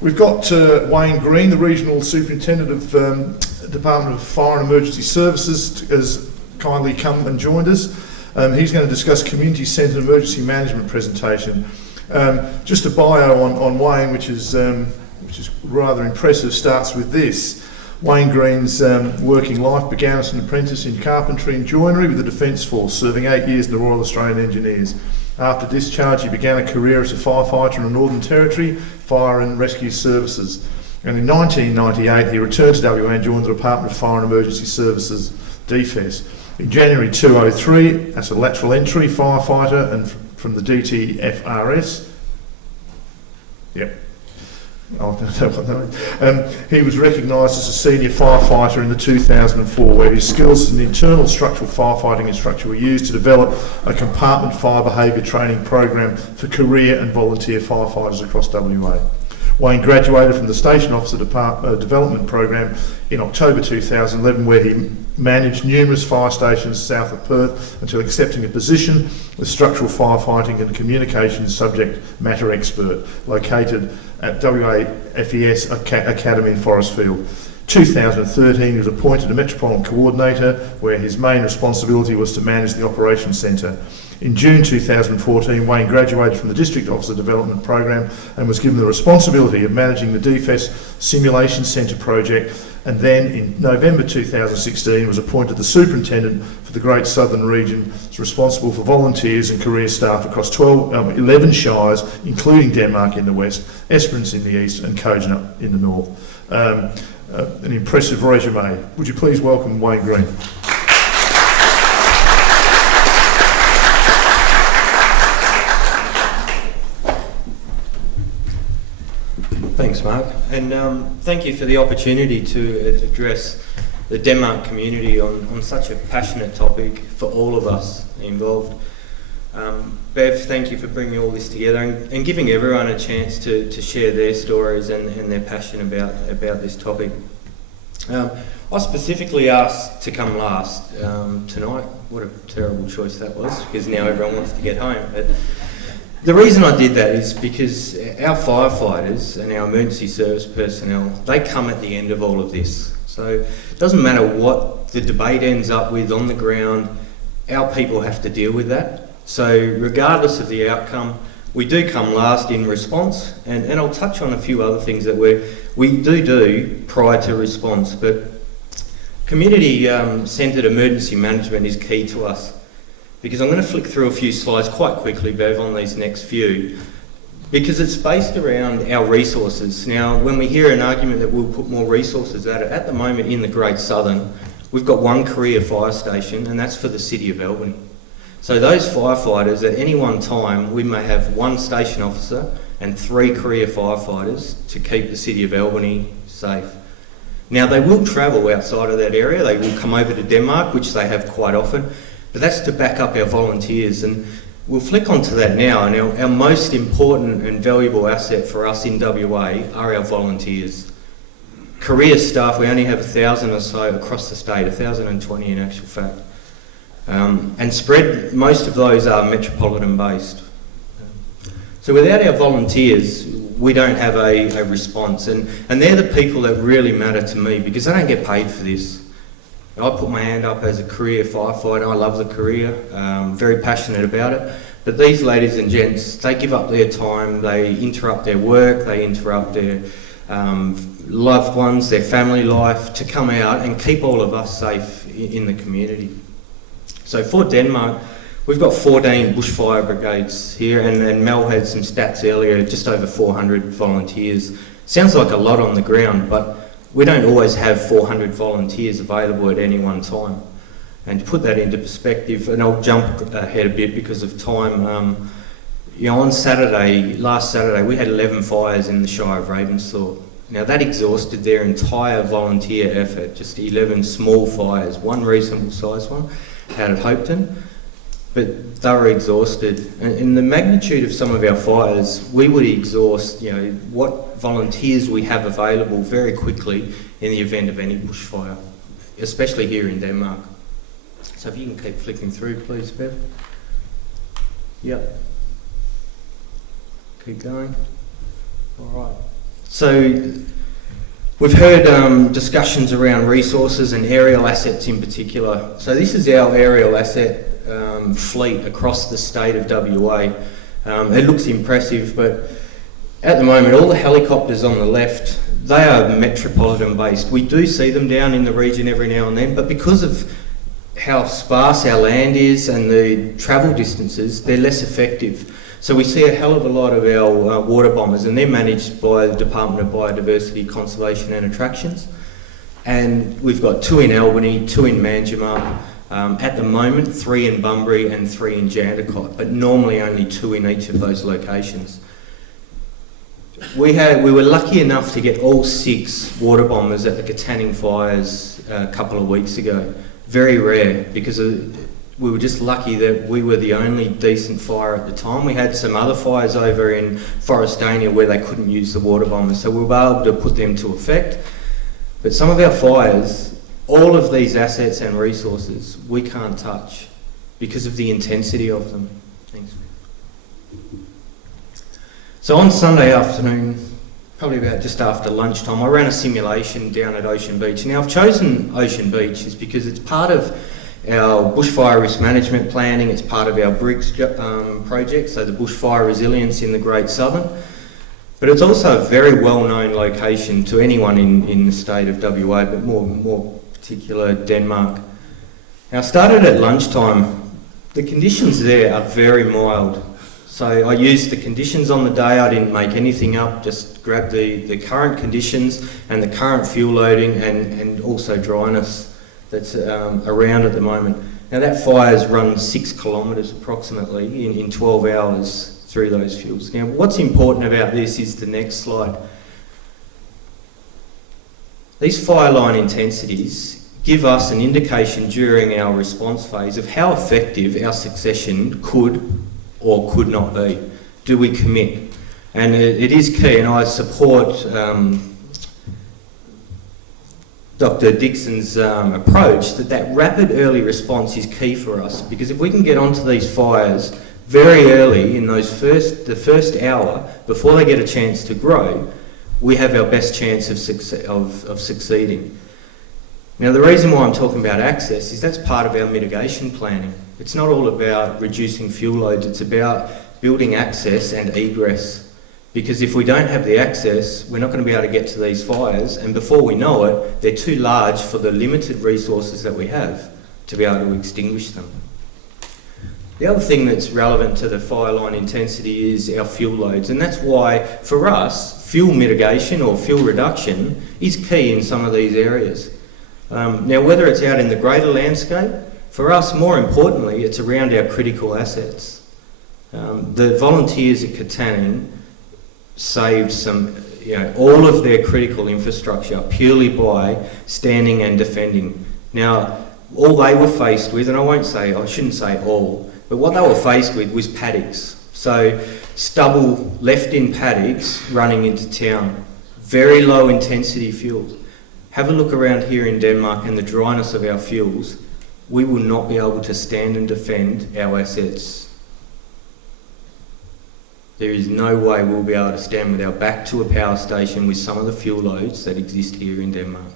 We've got Wayne Green, the Regional Superintendent of Department of Fire and Emergency Services, has kindly come and joined us. He's going to discuss Community Centre Emergency Management presentation. Just a bio on Wayne, which is rather impressive, starts with this. Wayne Green's working life began as an apprentice in carpentry and joinery with the Defence Force, serving 8 years in the Royal Australian Engineers. After discharge, he began a career as a firefighter in the Northern Territory Fire and Rescue Services. And in 1998, he returned to WA and joined the Department of Fire and Emergency Services, DFES. In January 2003, as a lateral entry firefighter and from the DTFRS. Yep. He was recognised as a senior firefighter in the 2004, where his skills as an internal structural firefighting instructor were used to develop a compartment fire behaviour training program for career and volunteer firefighters across WA. Wayne graduated from the Station Officer Development Program in October 2011, where he managed numerous fire stations south of Perth until accepting a position as structural firefighting and communications subject matter expert, located at WAFES Academy in Forestfield. 2013, he was appointed a Metropolitan Coordinator, where his main responsibility was to manage the Operations Centre. In June 2014, Wayne graduated from the District Officer Development Program and was given the responsibility of managing the DFES Simulation Centre project, and then in November 2016 was appointed the Superintendent for the Great Southern Region, responsible for volunteers and career staff across 11 shires, including Denmark in the west, Esperance in the east and Kojonup in the north. An impressive resume. Would you please welcome Wayne Green? Thanks, Mark, and thank you for the opportunity to address the Denmark community on such a passionate topic for all of us involved. Bev, thank you for bringing all this together and giving everyone a chance to share their stories and their passion about this topic. I specifically asked to come last tonight. What a terrible choice that was, because now everyone wants to get home. But the reason I did that is because our firefighters and our emergency service personnel, they come at the end of all of this. So it doesn't matter what the debate ends up with on the ground, our people have to deal with that. So regardless of the outcome, we do come last in response, and I'll touch on a few other things that we do prior to response, but community-centred emergency management is key to us. Because I'm going to flick through a few slides quite quickly, Bev, on these next few, because it's based around our resources. Now, when we hear an argument that we'll put more resources at the moment in the Great Southern, we've got one career fire station, and that's for the City of Albany. So those firefighters, at any one time, we may have one station officer and 3 career firefighters to keep the City of Albany safe. Now, they will travel outside of that area. They will come over to Denmark, which they have quite often, but that's to back up our volunteers, and we'll flick onto that now. And our most important and valuable asset for us in WA are our volunteers. Career staff, we only have 1,000 or so across the state, 1,020 in actual fact. And spread, most of those are metropolitan based. So without our volunteers, we don't have a response, and they're the people that really matter to me, because they don't get paid for this. I put my hand up as a career firefighter. I love the career, very passionate about it. But these ladies and gents, they give up their time, they interrupt their work, they interrupt their loved ones, their family life, to come out and keep all of us safe in the community. So for Denmark, we've got 14 bushfire brigades here, and Mel had some stats earlier, just over 400 volunteers. Sounds like a lot on the ground, but we don't always have 400 volunteers available at any one time. And to put that into perspective, and I'll jump ahead a bit because of time, on last Saturday, we had 11 fires in the Shire of Ravensthorpe. Now that exhausted their entire volunteer effort, just 11 small fires, one reasonable sized one out at Hopetoun, but they were exhausted. And in the magnitude of some of our fires, we would exhaust, what volunteers we have available very quickly in the event of any bushfire, especially here in Denmark. So if you can keep flicking through, please, Bev. Yep. Keep going. All right. So we've heard discussions around resources and aerial assets in particular. So this is our aerial asset fleet across the state of WA. It looks impressive, but at the moment all the helicopters on the left, they are metropolitan based. We do see them down in the region every now and then, but because of how sparse our land is and the travel distances, they're less effective. So we see a hell of a lot of our water bombers, and they're managed by the Department of Biodiversity, Conservation and Attractions. And we've got 2 in Albany, 2 in Manjimup, at the moment 3 in Bunbury and 3 in Jandakot, but normally only 2 in each of those locations. We were lucky enough to get all 6 water bombers at the Katanning fires a couple of weeks ago. Very rare, because we were just lucky that we were the only decent fire at the time. We had some other fires over in Forestania where they couldn't use the water bombers, so we were able to put them to effect. But some of our fires, all of these assets and resources, we can't touch because of the intensity of them. Thanks. So on Sunday afternoon, probably about just after lunchtime, I ran a simulation down at Ocean Beach. Now I've chosen Ocean Beach is because it's part of our bushfire risk management planning, it's part of our BRICS project, so the bushfire resilience in the Great Southern. But it's also a very well-known location to anyone in the state of WA, but more particular Denmark. Now I started at lunchtime. The conditions there are very mild. So I used the conditions on the day, I didn't make anything up, just grabbed the current conditions and the current fuel loading and also dryness that's around at the moment. Now that fire's run 6 kilometres approximately in 12 hours through those fuels. Now what's important about this is the next slide. These fire line intensities give us an indication during our response phase of how effective our succession could or could not be. Do we commit? And it is key, and I support Dr. Dixon's approach that rapid early response is key for us, because if we can get onto these fires very early in the first hour before they get a chance to grow, we have our best chance of succeeding. Now the reason why I'm talking about access is that's part of our mitigation planning. It's not all about reducing fuel loads, it's about building access and egress. Because if we don't have the access, we're not going to be able to get to these fires, and before we know it, they're too large for the limited resources that we have to be able to extinguish them. The other thing that's relevant to the fire line intensity is our fuel loads, and that's why for us, fuel mitigation or fuel reduction is key in some of these areas. Now whether it's out in the greater landscape, for us more importantly it's around our critical assets. The volunteers at Katanning saved all of their critical infrastructure purely by standing and defending. Now all they were faced with, and I shouldn't say all, but what they were faced with was paddocks. So stubble left in paddocks running into town. Very low intensity fuels. Have a look around here in Denmark and the dryness of our fuels. We will not be able to stand and defend our assets. There is no way we'll be able to stand with our back to a power station with some of the fuel loads that exist here in Denmark.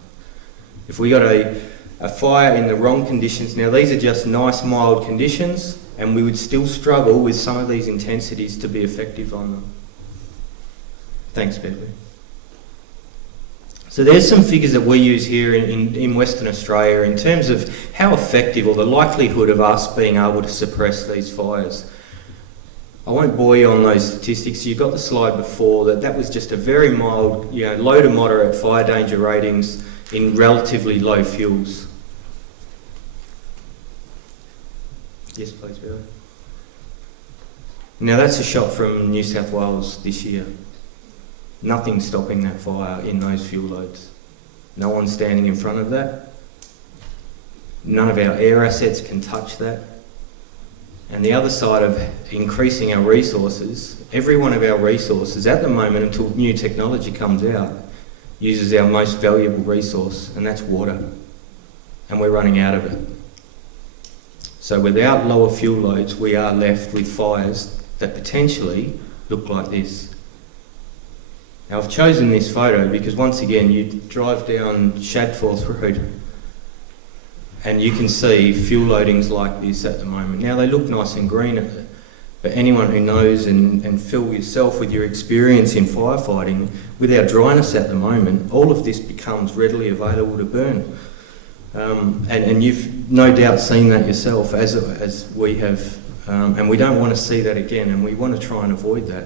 If we got a fire in the wrong conditions, now these are just nice mild conditions, and we would still struggle with some of these intensities to be effective on them. Thanks, Beverly. So there's some figures that we use here in Western Australia in terms of how effective or the likelihood of us being able to suppress these fires. I won't bore you on those statistics. You got the slide before that was just a very mild, low to moderate fire danger ratings in relatively low fuels. Yes, please, Bill. Now that's a shot from New South Wales this year. Nothing stopping that fire in those fuel loads. No one standing in front of that. None of our air assets can touch that. And the other side of increasing our resources, every one of our resources at the moment until new technology comes out, uses our most valuable resource, and that's water. And we're running out of it. So without lower fuel loads, we are left with fires that potentially look like this. Now I've chosen this photo because once again you drive down Shadforth Road and you can see fuel loadings like this at the moment. Now they look nice and green, but anyone who knows and fill yourself with your experience in firefighting, with our dryness at the moment, all of this becomes readily available to burn. And you've no doubt seen that yourself, as we have, and we don't want to see that again, and we want to try and avoid that.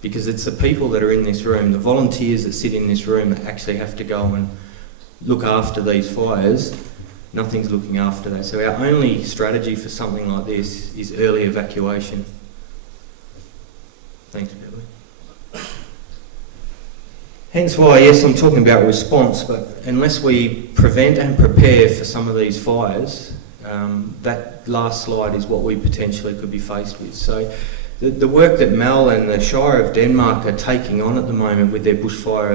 Because it's the people that are in this room, the volunteers that sit in this room, that actually have to go and look after these fires. Nothing's looking after that. So our only strategy for something like this is early evacuation. Thanks, Beverly. Hence why, yes, I'm talking about response, but unless we prevent and prepare for some of these fires, that last slide is what we potentially could be faced with. So the work that Mel and the Shire of Denmark are taking on at the moment with their bushfire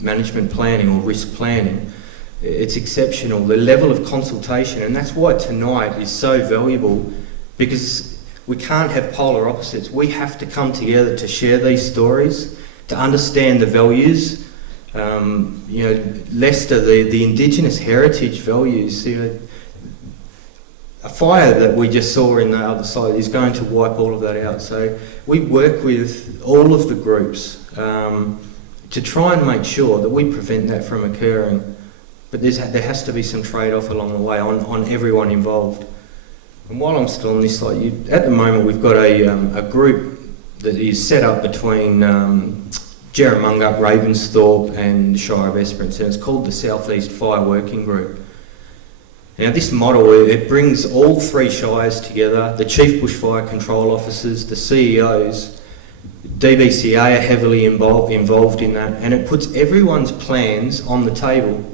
management planning or risk planning, it's exceptional. The level of consultation, and that's why tonight is so valuable, because we can't have polar opposites. We have to come together to share these stories, to understand the values. Leicester, the Indigenous heritage values, a fire that we just saw in the other side is going to wipe all of that out. So we work with all of the groups to try and make sure that we prevent that from occurring. But there has to be some trade-off along the way on everyone involved. And while I'm still on this slide, at the moment we've got a group that is set up between Jerramungup, Ravensthorpe and the Shire of Esperance, and it's called the South East Fire Working Group. Now this model, it brings all three shires together, the Chief Bushfire Control Officers, the CEOs, DBCA are heavily involved in that, and it puts everyone's plans on the table,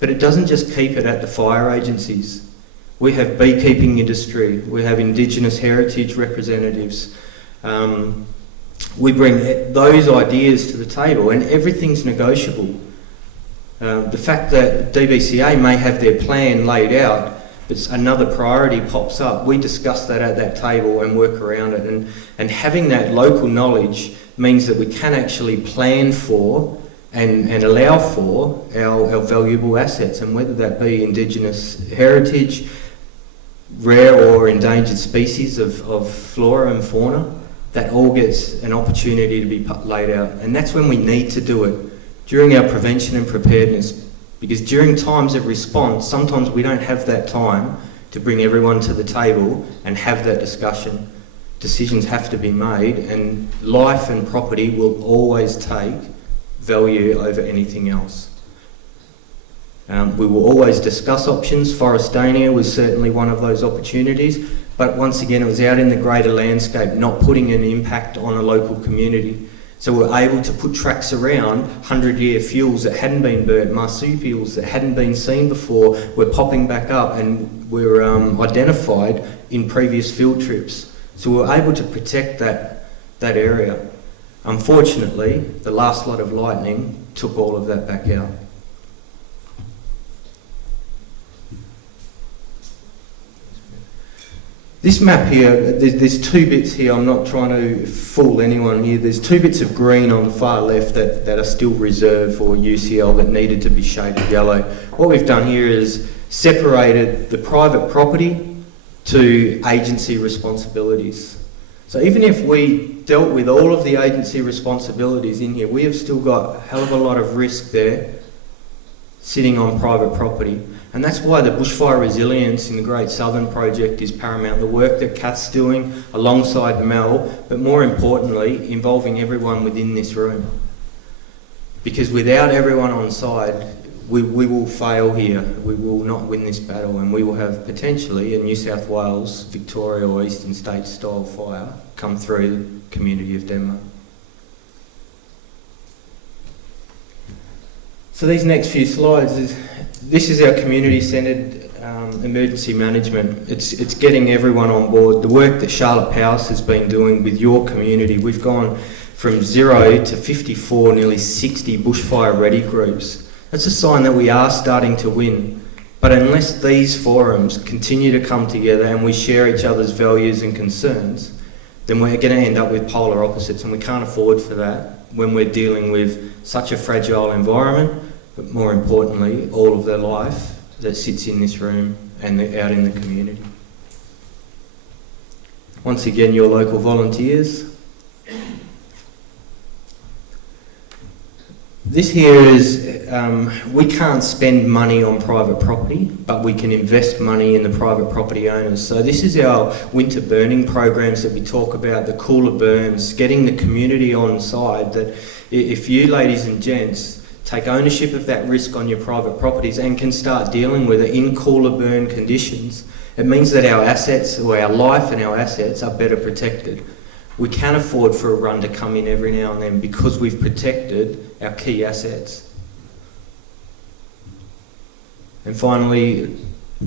but it doesn't just keep it at the fire agencies. We have beekeeping industry, we have Indigenous heritage representatives, we bring those ideas to the table, and everything's negotiable. The fact that DBCA may have their plan laid out, but another priority pops up, we discuss that at that table and work around it. And having that local knowledge means that we can actually plan for and allow for our valuable assets, and whether that be Indigenous heritage, rare or endangered species of flora and fauna, that all gets an opportunity to be laid out. And that's when we need to do it, during our prevention and preparedness, because during times of response, sometimes we don't have that time to bring everyone to the table and have that discussion. Decisions have to be made, and life and property will always take value over anything else. We will always discuss options. Forestania was certainly one of those opportunities, but once again it was out in the greater landscape, not putting an impact on a local community. So we're able to put tracks around 100-year fuels that hadn't been burnt, marsupials that hadn't been seen before, were popping back up and were identified in previous field trips. So we're able to protect that area. Unfortunately, the last lot of lightning took all of that back out. This map here, there's two bits here, I'm not trying to fool anyone here, there's two bits of green on the far left that are still reserved for UCL that needed to be shaded yellow. What we've done here is separated the private property to agency responsibilities. So even if we dealt with all of the agency responsibilities in here, we have still got a hell of a lot of risk there sitting on private property. And that's why the bushfire resilience in the Great Southern Project is paramount. The work that Kath's doing alongside Mel, but more importantly, involving everyone within this room. Because without everyone on side, we will fail here. We will not win this battle, and we will have potentially a New South Wales, Victoria or Eastern States style fire come through the community of Denmark. So these next few slides, this is our community-centred emergency management. It's getting everyone on board. The work that Charlotte Powers has been doing with your community, we've gone from 0 to 54, nearly 60 bushfire ready groups. That's a sign that we are starting to win. But unless these forums continue to come together and we share each other's values and concerns, then we're going to end up with polar opposites, and we can't afford for that. when we're dealing with such a fragile environment, but more importantly, all of the life that sits in this room and out in the community. Once again, your local volunteers. This here is, we can't spend money on private property, but we can invest money in the private property owners. So this is our winter burning programs that we talk about, the cooler burns, getting the community on side, that if you ladies and gents take ownership of that risk on your private properties and can start dealing with it in cooler burn conditions, it means that our assets, or our life and our assets, are better protected. We can afford for a run to come in every now and then because we've protected our key assets. And finally,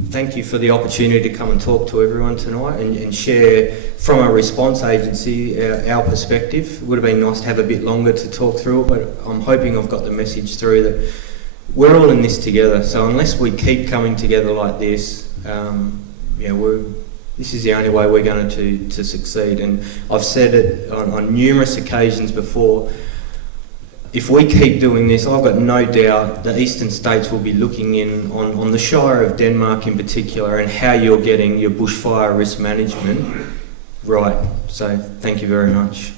thank you for the opportunity to come and talk to everyone tonight and share from a response agency our perspective. It would have been nice to have a bit longer to talk through it, but I'm hoping I've got the message through that we're all in this together. So unless we keep coming together like this, this is the only way we're going to succeed. And I've said it on numerous occasions before, if we keep doing this, I've got no doubt the eastern states will be looking in on the Shire of Denmark in particular and how you're getting your bushfire risk management right. So thank you very much.